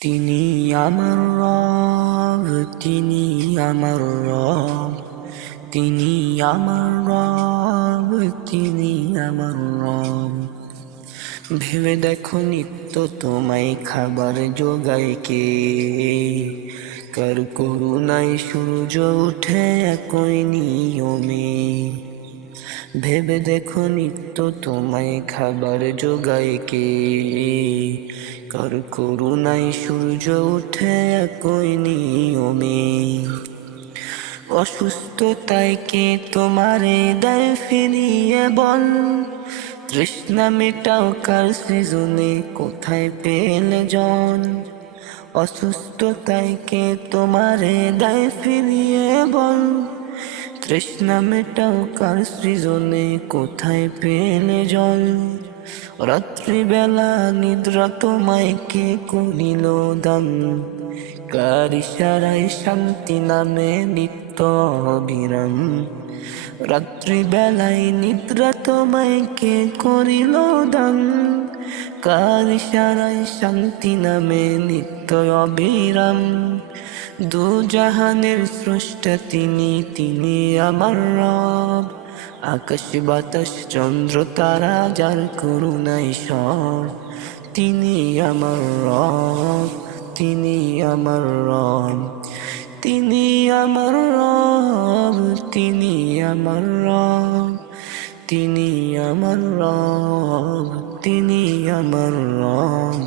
তিনি আমার রব, তিনি আমার রব, তিনি আমার রব, তিনি আমার রব। ভেবে দেখো নিত্য তোমায় খাবার যোগায় কে, কার করুণায় সূর্য উঠে একই নিয়মে। ভেবে দেখো নিত্য তোমায় খাবার যোগায় কে, কার করুণায় সূর্য উঠে একই নিয়মে। অসুস্থতায় কে তোমারে দেয় ফিরিয়ে বল, তৃষ্ণা মেটাও কার সৃজনে কোথায় পেলে জন। অসুস্থতায় কে তোমারে দেয় ফিরিয়ে বল, তৃষ্ণা মেটাও কার সৃজনে কোথায় পেলে জল। রাত্রিবেলা নিদ্রা তোমায় কে করিল দান, কার ইশারায় শান্তি নামে নিত্য অবিরাম। রাত্রিবেলায় নিদ্রা তোমায় কে করিল দান, কার ইশারায় শান্তি নামে নিত্য অবিরাম। দু জাহানের স্রষ্টা তিনি, তিনি আমার রব। আকাশ বাতাস চন্দ্র তারা যার করুণায় সব, তিনি আমার রব, তিনি আমার রব, তিনি আমার রব, তিনি আমার রব, তিনি আমার রব, তিনি আমার রব।